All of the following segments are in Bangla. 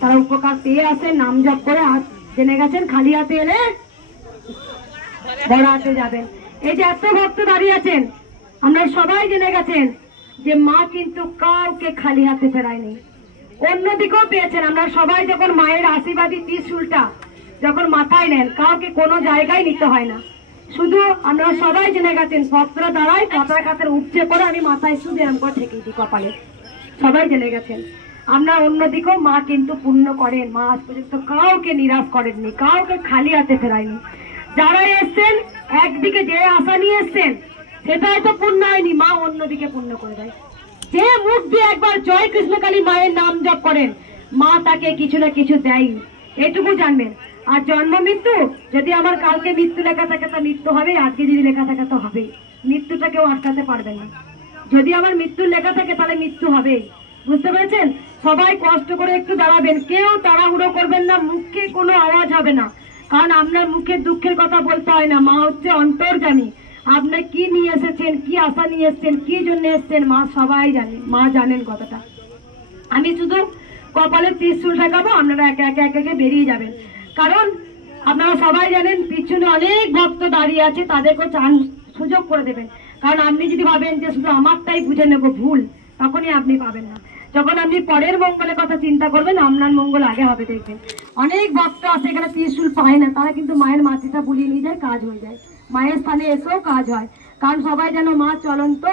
তারা উপকার পেয়ে আসেন, নাম জপ করে জেনে গেছেন খালি হাতে এলে বড় হাতে যাবেন। এই যে এত ভক্ত দাঁড়িয়ে আছেন, আমরা সবাই জেনে গেছেন যে মা কিন্তু কাউকে খালি হাতে ফেরায়নি, অন্যদিকেও পেয়েছেন। আমরা সবাই যখন মায়ের আশীর্বাদী ত্রিশূলটা যখন মাথায় নেন, কাউকে কোনো জায়গায় নিতে হয় না। শুধু আমরা সবাই জেনে গেছেন ভক্তরা দাঁড়ায় কাতার কাতার উপচে পড়ে, আমি মাথায় শুধু এরম করে ঠেকেই দিই কপালে, সবাই জেনে গেছেন। আমরা অন্যদিকেও মা কিন্তু পূর্ণ করেন, মা আজ পর্যন্ত কাউকে নিরাশ করেননি, কাউকে খালি হাতে ফেরায়নি। যারা এসছেন একদিকে যে আশা নিয়ে এসছেন সেটাই তো পূর্ণ হয়নি, মা অন্যদিকে পূর্ণ করে দেয়। যে মুখ দিয়ে একবার জয় কৃষ্ণকালী মায়ের নাম জপ করেন, মা তাকে কিছু না কিছু দেয়, এটুকু জানবেন। আর জন্ম মৃত্যু যদি আমার কালকে মৃত্যু লেখা থাকে তা মৃত্যু হবে, আজকে যদি লেখা থাকে তো হবে, মৃত্যুটা কেউ আটকাতে পারবে না। যদি আমার মৃত্যুর লেখা থাকে তাহলে মৃত্যু হবে, বুঝতে পেরেছেন? সবাই কষ্ট করে একটু দাঁড়াবেন, কেউ তাড়াহুড়ো করবেন না, মুখে কোনো আওয়াজ হবে না, কারণ আপনার মুখে দুঃখের কথা বলতে হয় না। মা হচ্ছে অন্তর্যামী, আপনি কি নিয়ে এসেছেন, কি আশা নিয়ে এসেছেন, কি জন্য এসেছেন, মা সবাই জানে, মা জানেন কথাটা। আমি শুধু কপালে ত্রিশূল ঠেকাবো, আপনারা একে একে একে একে বেরিয়ে যাবেন। কারণ আপনারা সবাই জানেন পিছনে অনেক ভক্ত দাঁড়িয়ে আছে, তাদেরকেও চান সুযোগ করে দেবেন। কারণ আপনি যদি ভাবেন যে শুধু আমারটাই বুঝে নেবো, ভুল, তখনই আপনি পাবেন না। যখন আপনি পরের মঙ্গলের কথা চিন্তা করবেন, আপনার মঙ্গল আগে হবে। দেখবেন অনেক ভক্ত আছে এখানে ত্রিশূল পায় না, তারা কিন্তু মায়ের মাটিটা বুলিয়ে নিয়ে যায়, কাজ হয়ে যায়, মায়ের স্থানে এসেও কাজ হয়। কারণ সবাই যেন মা চলন্ত,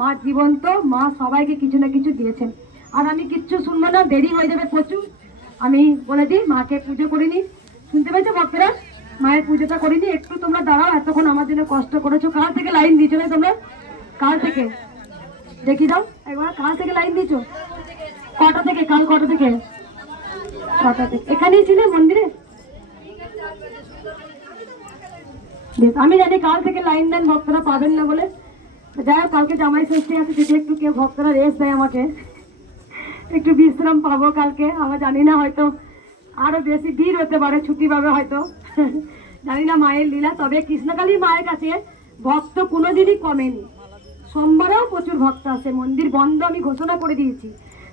মা জীবন্ত, মা সবাইকে কিছু না কিছু দিয়েছেন। আর আমি কিচ্ছু শুনবো না, দেরি হয়ে যাবে প্রচুর। আমি বলে দিই মাকে পুজো করিনি, শুনতে পেয়েছো ভক্তরা? মায়ের পুজোটা করিনি, একটু তোমরা দাঁড়াও, এতক্ষণ আমার জন্য কষ্ট করেছো। কাল থেকে লাইন দিয়েছো না তোমরা? কাল থেকে দেখি দাও একবার, কাল থেকে লাইন দিয়েছো? কটা থেকে? কাল কটা থেকে? কটা থেকে? এখানেই ছিলে মন্দিরে? আমি জানি কাল থেকে লাইন দেন, ভক্তরা পাবেন না বলে। যাই হোক, কালকে জামাই ষষ্ঠী আছে, যদি একটু কেউ ভক্তরা রেস্ট দেয় আমাকে, একটু বিশ্রাম পাবো কালকে। আমরা জানি না, হয়তো আরো বেশি ভিড় হতে পারে, ছুটি পাবে হয়তো, জানি না মায়ের লীলা। তবে কৃষ্ণকালী মায়ের কাছে ভক্ত কোনোদিনই কমেনি, সোমবারেও প্রচুর ভক্ত আছে। মন্দির বন্ধ আমি ঘোষণা করে দিয়েছি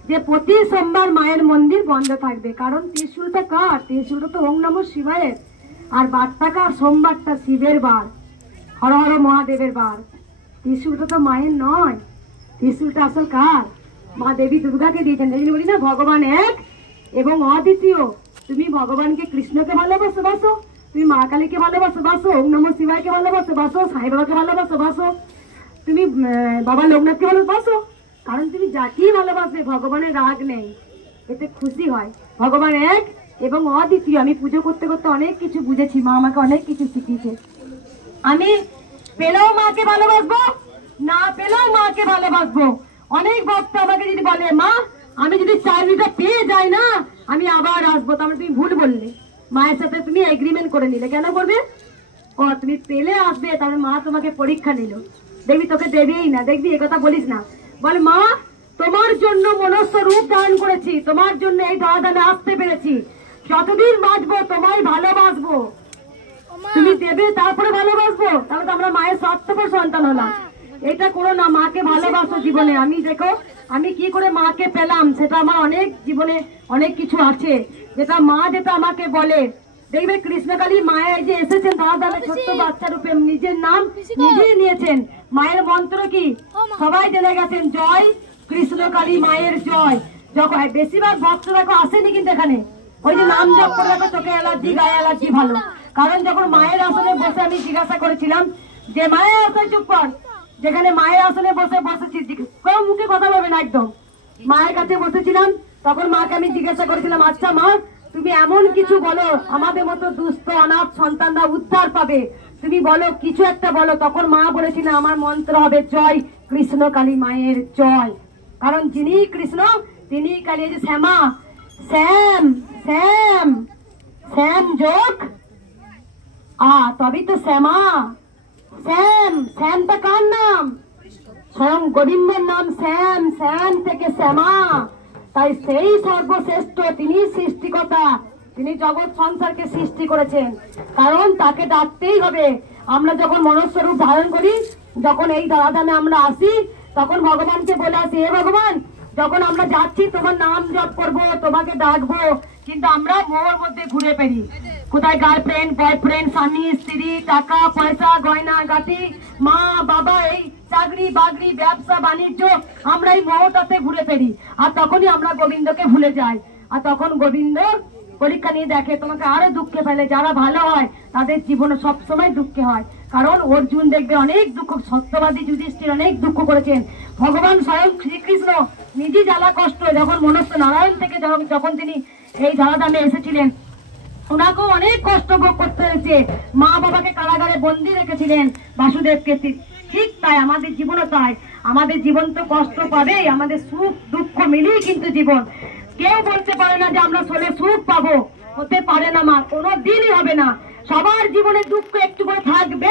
যে প্রতি সোমবার মায়ের মন্দির বন্ধ থাকবে। কারণ ত্রিশূলটা কার? ত্রিশূলটা তো ওম নমঃ শিবায়ের, আর বারটা কার? সোমবারটা শিবের বার, হর হর মহাদেবের বার। ত্রিশূলটা তো মায়ের নয়, ত্রিশূলটা আসল কার? মা দেবী দুর্গাকে দিয়েছেন। যেদিন বলি না ভগবান এক এবং অদ্বিতীয়, তুমি ভগবানকে কৃষ্ণকে ভালোবাসো বাসো, তুমি মা কালীকে ভালোবাসো বাসো, ওম নমঃ শিবায়কে ভালোবাসো বাসো, সাই বাবাকে ভালোবাসো বাসো, তুমি বাবা লোকনাথকে ভালোবাসো। কারণ তুমি যাকেই ভালোবাসবে ভগবানের রাগ নেই, এতে খুশি হয়। ভগবান এক এবং অদ্বিতীয়। আমি পুজো করতে করতে অনেক কিছু বুঝেছি, মা আমাকে অনেক কিছু শিখিয়েছে। আমি পেলেও মাকে ভালোবাসবো, না পেলেও মাকে ভালোবাসবো। অনেক ভক্ত আমাকে যদি বলে মা আমি যদি চাকরিটা পেয়ে যাই না আমি আবার আসবো, তাহলে তুমি ভুল বললে। মায়ের সাথে তুমি এগ্রিমেন্ট করে নিলে, কেন করবে? ও তুমি পেলে আসবে, তাহলে মা তোমাকে পরীক্ষা নিল, দেখবি তোকে দেবেই না, দেখবি একথা বলিস না। বল মা তোমার জন্য মনস্য রূপ ধারণ করেছি, তোমার জন্য এই দাদানে আসতে পেরেছি, যতদিন বাঁচবো তোমায় ভালোবাসবো, তুমি দেবে তারপরে ভালোবাসবো। তাহলে তো আমরা মায়ের স্বার্থপর সন্তান হলাম। এটা করো না, মাকে ভালোবাসো জীবনে। আমি দেখো আমি কি করে মাকে পেলাম, সেটা আমার অনেক জীবনে অনেক কিছু আছে, যেটা মা যেটা আমাকে বলে। দেখবে কৃষ্ণকালী মায়ের যে এসেছেন দাদা ছোট্ট বাচ্চা রূপে, নিজের নাম নিজেই নিয়েছেন। মায়ের মন্ত্র কি সবাই জেনে গেছেন, জয় কৃষ্ণকালী মায়ের জয়। যখন বেশিরভাগ ভক্তরা আসেনি কিন্তু এখানে, ওই যে নাম জপ করে রাখো, চোখে অ্যালার্জি, গায়ে অ্যালার্জি, ভালো। কারণ যখন মায়ের আসনে বসে আমি জিজ্ঞাসা করেছিলাম যে মায়ের আসনে, চুপ কর, যেখানে মায়ের আসনে বসেছি, কেউ মুখে কথা বলবে না, একদম মায়ের কাছে বসেছিলাম, তখন মাকে আমি জিজ্ঞাসা করেছিলাম আচ্ছা মা তুমি এমন কিছু বলো আমাদের মতো দুস্থ অনাথ সন্তানরা উদ্ধার পাবে, তুমি বলো কিছু একটা বলো। তখন মা বলেছিল আমার মন্ত্র হবে জয় কৃষ্ণকালী মায়ের জয়। কারণ যিনি কৃষ্ণ তিনি কালী। যে শ্যামা, শ্যাম শ্যাম শ্যাম যোগ তবেই তো শ্যামা। শ্যাম, শ্যামটা কার নাম? স্বয়ং গোবিন্দের নাম শ্যাম, শ্যাম থেকে শ্যামা। তাই সেই সর্বশ্রেষ্ঠ, তিনি সৃষ্টিকর্তা, তিনি জগৎ সংসারকে সৃষ্টি করেছেন। কারণ তাকে ডাকতেই হবে। আমরা যখন মনুষ্যরূপ ধারণ করি, যখন এই দারাধামে আমরা আসি, তখন ভগবানকে বলে আসি হে ভগবান, যখন আমরা যাচ্ছি তোমার নাম জপ করবো, তোমাকে ডাকবো, কিন্তু আমরা মোহর মধ্যে ঘুরে বেড়ি। কোথায় গার্লফ্রেন্ড, বয়ফ্রেন্ড, স্বামী, স্ত্রী, টাকা পয়সা, গয়না গাটি, মা বাবা, এই চাকরি বাকরি, ব্যবসা বাণিজ্য, আমরা এই মোহটাতে ঘুরে ফেরি। আর তখনই আমরা গোবিন্দকে ভুলে যাই। আর তখন গোবিন্দ পরীক্ষা নিয়ে দেখে, তোমাকে আরো দুঃখে ফেলে। যারা ভালো হয় তাদের জীবনে সবসময় দুঃখে হয়। কারণ অর্জুন দেখবে অনেক দুঃখ, সত্যবাদী যুধিষ্ঠির অনেক দুঃখ করেছেন। ভগবান স্বয়ং শ্রীকৃষ্ণ নিজে জ্বালা কষ্ট যখন মনস্থ নারায়ণ থেকে যখন তিনি এই ধরাধামে এসেছিলেন, ওনাকেও অনেক কষ্ট ভোগ করতে হয়েছে। মা বাবাকে কারাগারে বন্দি রেখেছিলেন বাসুদেবকে। ঠিক তাই আমাদের জীবনও তাই। আমাদের জীবন তো কষ্ট পাবেই, আমাদের সুখ দুঃখ মিলিয়ে কিন্তু জীবন। কেউ বলতে পারে না যে আমরা শোলে সুখ পাবো, হতে পারে না মা, কোনো দিনই হবে না। সবার জীবনে দুঃখ একটু করে থাকবে।